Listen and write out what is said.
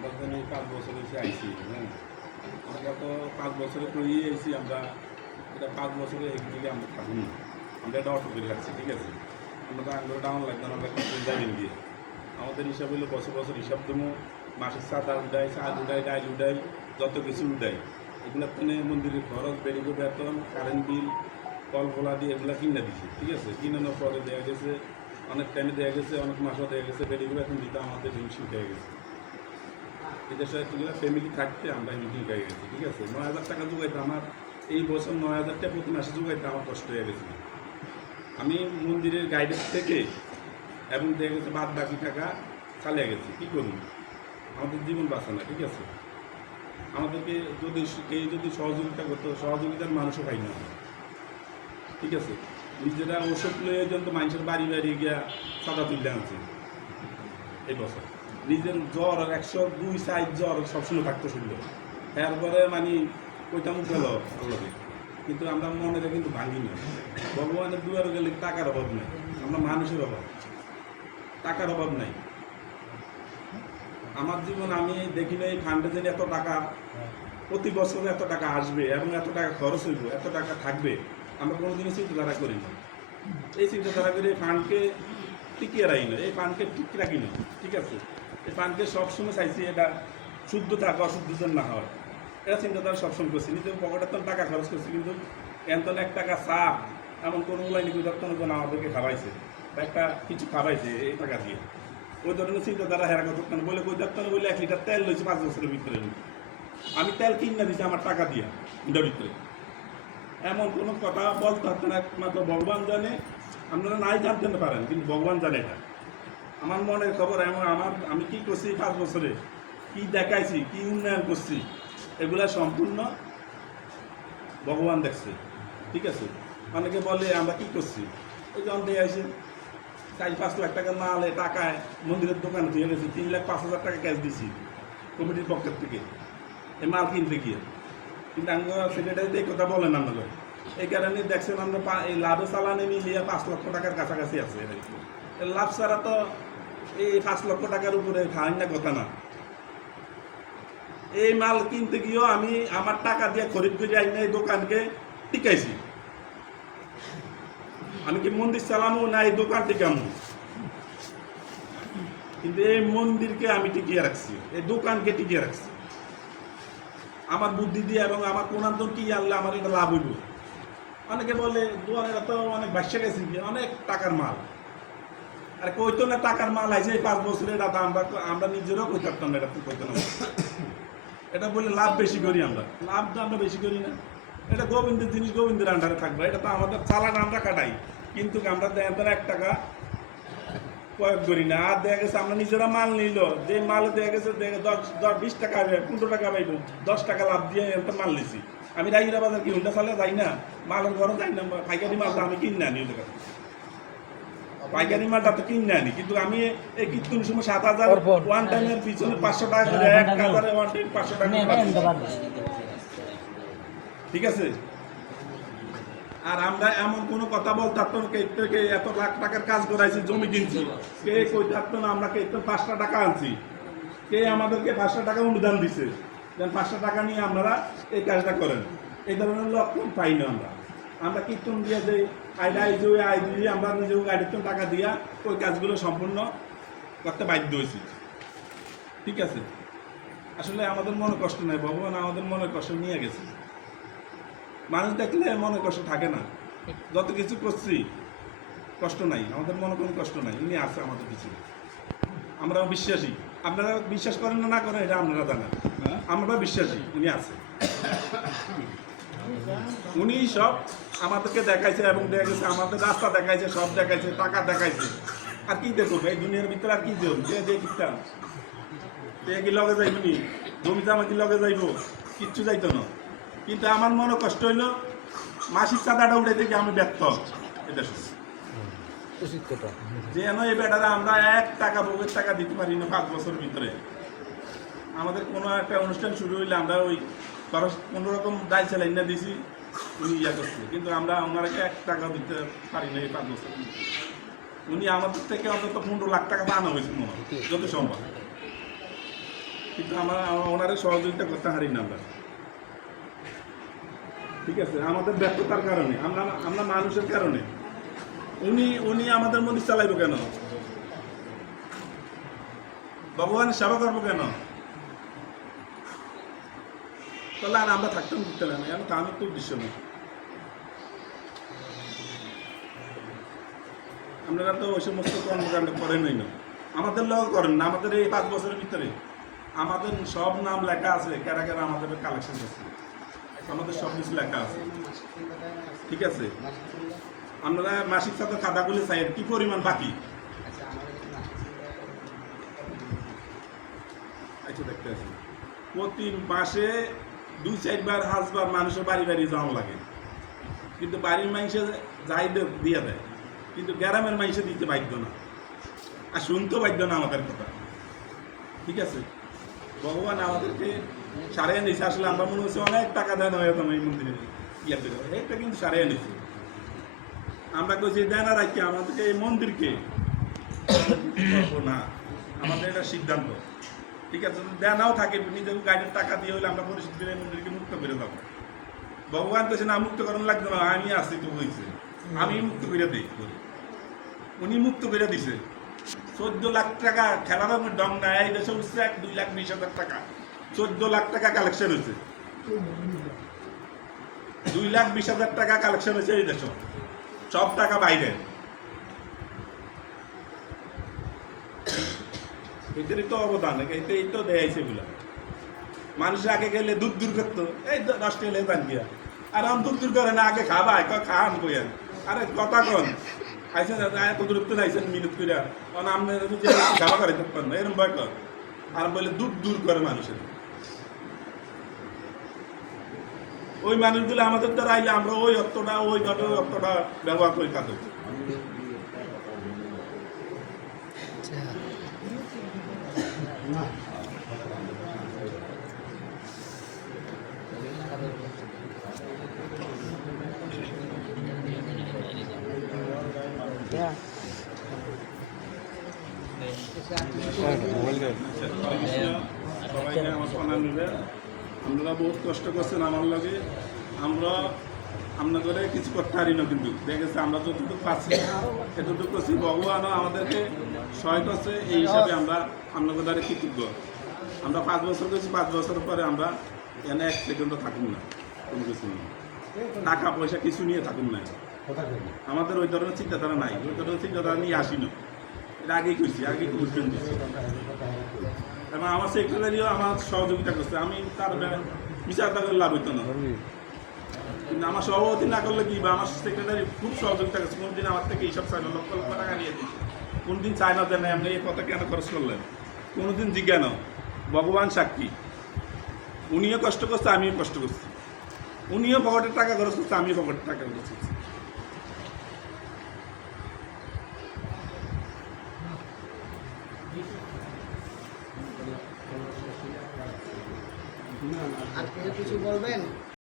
আমরা যেন এই 5 বছর এসে আইছি, হ্যাঁ, আমরা গত 5 বছরে করিয়ে আইছি। আমরা এটা 5 বছরে এদিকে আমরা থাকুন, আমরা এটা অটো করে রাখছি, ঠিক আছে। আমরা তো আগ্রহ ডাউন লাগবে না, আমরা কিছু যাবেন গিয়ে আমাদের হিসাব হইলে বছর বছর হিসাব দেবো, মাসের চাঁদা উঠাই, চাল উঠাই, ডাইল উঠাই, যত কিছু উঠাই। এগুলো কিনে মন্দিরের খরচ, বেরিয়ে বেতন, কারেন্ট বিল, কল ফোলা দিয়ে এগুলো কিনে দিছি, ঠিক আছে। কিনানোর পরে দেওয়া গেছে, অনেক টাইমে দেওয়া গেছে, অনেক মাসও দেওয়া গেছে, বেরিয়ে বেতন দিতে আমাদের হিমশিম হয়ে গেছে। এদের সাথে এগুলো ফ্যামিলি থাকতে আমরা হিমশিম হয়ে গেছি, ঠিক আছে। 9,000 টাকা জোগাইতে আমার এই বছর 9,000 টাকা প্রতি মাসে জোগাইতে আমার কষ্ট হয়ে গেছে। আমি মন্দিরের গাইডের থেকে এবং দেখা গেছে বাদ বাকি টাকা চালিয়ে গেছি, কী করুন, আমাদের জীবন বাঁচে না, ঠিক আছে। আমাদেরকে যদি সহযোগিতা করতো, সহযোগিতার মানুষও পাই না, ঠিক আছে। নিজেরা ওষুধ লয়ে জন্য মানুষের বাড়ি বাড়ি গিয়া সাদা তুলে আনছে এই বছর। নিজের জ্বর 102 সাইজ জ্বর সবসময় থাকতো শুনলো, এরপরে মানে কইতাম গেল আল্লাহকে, কিন্তু আমরা মনেটা কিন্তু ভাঙি না। ভগবানের দুয়ারে গেলে টাকার অভাব নাই, আমরা মানুষের অভাব, টাকার অভাব নাই। আমার জীবন আমি দেখি না এই ফান্ডে যেন এত টাকা প্রতি বছর এত টাকা আসবে এবং এত টাকা খরচ হইব, এত টাকা থাকবে, আমরা কোনোদিনও চিন্তাধারা করি না। এই চিন্তাধারা করে এই ফান্ডকে টিকিয়ে রাখি না, এই ফান্ডকে ঠিক রাখি না, ঠিক আছে। এই ফান্ডকে সবসময় চাইছি এটা শুদ্ধ থাকা, অশুদ্ধ যেন না হয়, এটা চিন্তাধারা সবসময় করছি। নিজের পকেটের তো টাকা খরচ করছি, কিন্তু এমন 1 টাকা চা এমন কোনো লাইনি কুদার্তন যেন আমাদেরকে খাওয়াইছে বা একটা কিছু খাওয়াইছে এই টাকা দিয়ে, ওই ধরনের চিন্তাধারা হেরা করতে বলে কই দেখতে বলে 1 লিটার তেল লইছে 5 বছরের ভিতরে। আমি তেল কিনে দিছি আমার টাকা দিয়া ওটার ভিতরে, এমন কোনো কথা বলতে পারতেন না। একমাত্র ভগবান জানে, আপনারা নাই জানতে পারেন, কিন্তু ভগবান জানে এটা। আমার মনের খবর এমন, আমি কি করছি 5 বছরে, কি দেখাইছি, কি উন্নয়ন করছি, এগুলা সম্পূর্ণ ভগবান দেখছে, ঠিক আছে। অনেকে বলে আমরা কি করছি, ওই যখন দিয়ে আসে 4-5 লাখ টাকা মালে টাকায় মন্দিরের দোকানে দিয়ে গেছি, 3,05,000 টাকা ক্যাশ দিছি কমিটির পক্ষের থেকে এই মাল কিনতে গিয়ে। কিন্তু আমরা সেক্রেটারি এই কথা বলেন আপনাদের, এই কারণে দেখছেন আমরা এই লাভে চালানে মিলিয়ে 5 লক্ষ টাকার কাছাকাছি আছে। লাভ ছাড়া তো এই 5 লক্ষ টাকার উপরে খাওয়াই না কথা না। এই মাল কিনতে গিয়েও আমি আমার টাকা দিয়ে খরিদ করে আইনা এই দোকানকে টিকাইছি। আমি কি মন্দির চালামো না এই দোকান টিকামো, কিন্তু এই মন্দিরকে আমি টিকিয়ে রাখছি, এই দোকানকে টিকিয়ে রাখছি আমার বুদ্ধি দিয়ে এবং আমার কোনান্তর কি আনলে আমার এটা লাভ হইব। অনেকে বলে দোকানেরা তো অনেক বাসা গেছে, অনেক টাকার মাল, আর কইতো না টাকার মাল আছে এই 5 বছরে, এটা আমরা নিজেরাও কই থাকতাম না, এটা কইতো না। এটা বলে লাভ বেশি করি, আমরা লাভ তো আমরা বেশি করি না। এটা গোবিন্দের জিনিস গোবিন্দের আন্ডারে থাকবে, এটা তো আমাদের চালান আমরা কাটাই, কিন্তু আমরা দেন 1 টাকা প্রয়োগ করি না। আর দেখা গেছে আমরা নিজেরা মাল নিল, যে মাল দেখা গেছে 10-20 টাকা 15 টাকা পাইব, 10 টাকা লাভ দিয়ে একটা মাল নিছি। আমি রাইরা বাজার কি উল্টা চালে যাই না, মালের ঘরে যাই না, পাইকারি মালটা আমি কিনে আনি, পাইকারি মালটা তো কিনে আনি। কিন্তু আমি এই কীর্তন সময় 7,000 ওয়ান টাইমের পিছনে 500 টাকা করে, 1,000 ওয়ান টাইম 500 টাকা, ঠিক আছে। আর আমরা এমন কোনো কথা বলতে পারতাম কে এত লাখ টাকার কাজ করাইছি, জমি কিনছি, কে কই থাকতো না আমরা কে 5টা টাকা আনছি, কে আমাদেরকে 500 টাকা অনুদান দিছে, যেন 500 টাকা নিয়ে আপনারা এই কাজটা করেন। এই ধরনের লক্ষণ পাই না আমরা। আমরা কীর্তন দিয়ে যে আয় দিয়ে আমরা নিজেও গাড়ির টাকা দিয়া ওই কাজগুলো সম্পূর্ণ করতে বাধ্য হয়েছি, ঠিক আছে। আসলে আমাদের মনে কষ্ট নেই, ভগবান আমাদের মনে কষ্ট নিয়ে গেছে। মানুষ দেখলে মনে কষ্ট থাকে না, যত কিছু করছি কষ্ট নাই, আমাদের মনে কোনো কষ্ট নাই, উনি আছে আমাদের পিছনে, আমরাও বিশ্বাসী। আপনারা বিশ্বাস করেন না না করেন এটা আপনারা জানেন, আমরা বিশ্বাসী উনি আছে। উনি সব আমাদেরকে দেখাইছে এবং দেখা গেছে আমাদের রাস্তা দেখাইছে, সব দেখাইছে, টাকা দেখাইছে। আর কি দেখো এই দুনিয়ার ভিতরে আর কি দেব, যে কিতাম কি লগে যাইবনি, জমি জামা কি লগে যাইব, কিচ্ছু যাইতো না। কিন্তু আমার মনে কষ্ট হইল মাসিক চাঁদাটা উঠে দেখি আমি ব্যর্থ, এটা যেন এই বেটারা আমরা 1 টাকা ভোগের টাকা দিতে পারি না 5 বছরের ভিতরে। আমাদের কোনো একটা অনুষ্ঠান শুরু হইলে আমরা ওই খরচ কোনো রকম দায় চালাই না দিছি, উনি ইয়া করছে, কিন্তু আমরা ওনারাকে 1 টাকা দিতে পারি না এই 5 বছর। উনি আমাদের থেকে অন্তত 15 লাখ টাকা পানো হয়েছে মনে হয়, যত সম্ভব। কিন্তু ওনারে সহযোগিতা করতে হারি না আমরা। ঠিক আছে, আমাদের ব্যর্থতার কারণে, আমরা মানুষের কারণে। উনি আমাদের মধ্যে চালাইব কেন? ভগবানের সেবা করবো কেন? তাহলে আর আমরা থাকতাম করতে না, তা আমার তো উদ্দেশ্য নেই। আপনারা তো ওই সমস্ত কর্মকাণ্ড করেনই না, আমাদের লোক করেন না। আমাদের এই 5 বছরের ভিতরে আমাদের সব নাম লেখা আছে, কারা কারা আমাদের কালেকশন আছে, আমাদের সব কিছু লেখা আছে। ঠিক আছে, আপনারা মাসিক সাথে খাতাগুলি চাই কি পরিমাণ বাকি। আচ্ছা, দেখতে আছি প্রতি মাসে 2-4 বার হাজবার মানুষের বাড়ি বাড়ি যাওয়া লাগে, কিন্তু বাড়ির মানুষে যাই দিয়ে দেয়, কিন্তু গ্রামের মানুষে দিতে বাধ্য না, আর শুনতে বাধ্য না আমাদের কথা। ঠিক আছে, ভগবান আমাদেরকে সারিয়ে নিয়েছে। আসলে আমরা মনে হচ্ছে অনেক টাকা দেন হয়তো এই মন্দিরে ইয়াতে, এটা কিন্তু সারিয়ে নিয়েছে। আমরা কইছি দেন আর কি আমাদেরকে এই মন্দিরকে না, আমাদের এটা সিদ্ধান্ত। ঠিক আছে, দেনাও থাকে নিজের গাড়ির টাকা দিয়ে হলে আমরা পরিশোধ করে মন্দিরকে মুক্ত করে যাবো। ভগবান কেছে না, মুক্ত করানো লাগবে না, আমি আসি তো হয়েছে, আমি মুক্ত করে দিই। উনি মুক্ত করে দিছে। 14 লাখ টাকা খেলার ডং নাই, এই দেশে উঠছে 2,20,000 টাকা, 14 লাখ টাকা কালেকশন হয়েছে। 2,20,000 টাকা কালেকশন হয়েছে এই দেশে, সব টাকা বাইরে। এটারই তো অবদান, এই তো দেয়াইছে বলে। মানুষ আগে গেলে দূর করতো, এই 10 টাকা দান দিয়া, আর আমি দূর করে না, আগে খাবা খান কইয়া। আরে কথা কন আইসেন এত দূরত্ব আইসেন মিনিট করে, কারণ আপনি খাবা করে থাকতেন না, এরকম ভয় কর। আর বলে দূর করে মানুষের। ওই মানুষগুলো আমাদের দ্বারা আইলে আমরা ওই অর্থটা ওইভাবে ওই অর্থটা ব্যবহার করি তাদের। সবাইকে আমার প্রণাম নিবে। আপনারা বহুত কষ্ট করছেন আমার লগে, আমরা আপনাদের কিছু করতে পারি না, কিন্তু দেখেছে আমরা যতটুকু পাচ্ছি এতটুকু করছি। ভগবানও আমাদেরকে সহায় করছে, এই হিসাবে আমরা আপনাদের দ্বারা কৃতজ্ঞ। আমরা 5 বছর করছি, 5 বছর পরে আমরা এনে 1 সেকেন্ডও থাকুন না, কোনো কিছু নেই, টাকা পয়সা কিছু নিয়ে থাকুন না। আমাদের ওই ধরনের চিন্তাধারা নাই, ওই ধরনের চিন্তাধারা নিয়ে আসি না। এটা আগেই কইছি, আগেই বুঝবেন দিচ্ছি। এবং আমার সেক্রেটারিও আমার সহযোগিতা করছে, আমি তার বিচারটা করে লাভ হইতো না। কিন্তু আমার সভাপতি না করলে কি, বা আমার সেক্রেটারি খুব সহযোগিতা করছে। কোনদিন আমার থেকে এইসব চায় না, লক্ষ লক্ষ টাকা নিয়ে দিচ্ছে, কোনদিন চায় না দেন আপনি এই কথা কেন খরচ করলেন, কোনোদিন জিজ্ঞান। ভগবান সাক্ষী, উনিও কষ্ট করছে, আমিও কষ্ট করছি। উনিও পকেটের টাকা খরচ করছে, আমিও পকেটের টাকা খরচ করছি। আর কিছু বলবেন?